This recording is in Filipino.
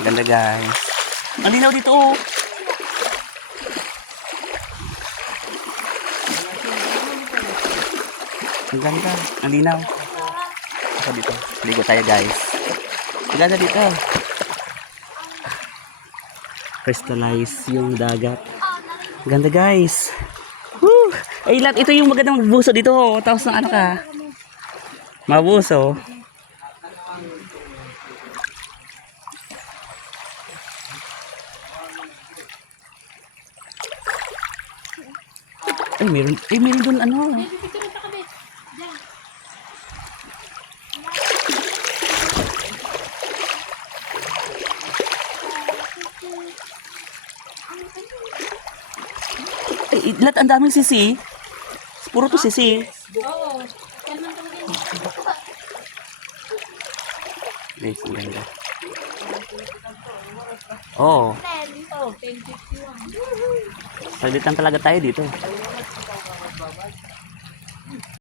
Ganda guys. Ang linaw dito oh. Ang ganda. Ang linaw. Ako dito. Ligo tayo guys. Ang ganda dito. Crystallize yung dagat. Ang ganda guys. Woo! Ay lahat ito yung magandang magbuso dito oh. Tapos ng ano ka. Mabuso. Meron doon ano. Lahat ang daming sisi. Puro to sisi. Oo. Guys, ang ganda. Oo. 1051. Palitan talaga tayo dito.